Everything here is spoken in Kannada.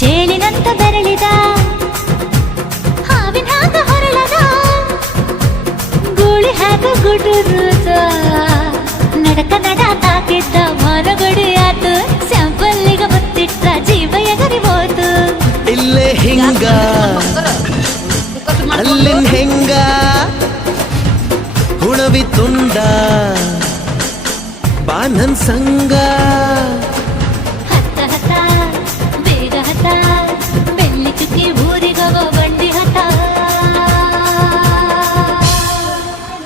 ಚೇಳಿನಂತ ಬೆರಳಿದ ಹಾವಿನ ಹಾಕ ಹೊರಳದ ಗೂಳಿ ಹಾಕ ಗುಡುರುದ ನಡಕ ನಡ ತಾಕಿದ್ದ ಮರಗಡಿ ಆತು ಸ್ಯಾಂಪಲ್ಲಿಗ ಬತ್ತಿಟ್ಟ ಜೀವ ಎಗರಿ ಹೋತು ಇಲ್ಲೇ ಹಿಂಗ ಅಲ್ಲಿನ ಹಿಂಗ ಹುಣವಿ ತುಂಡ ಬಾನನ್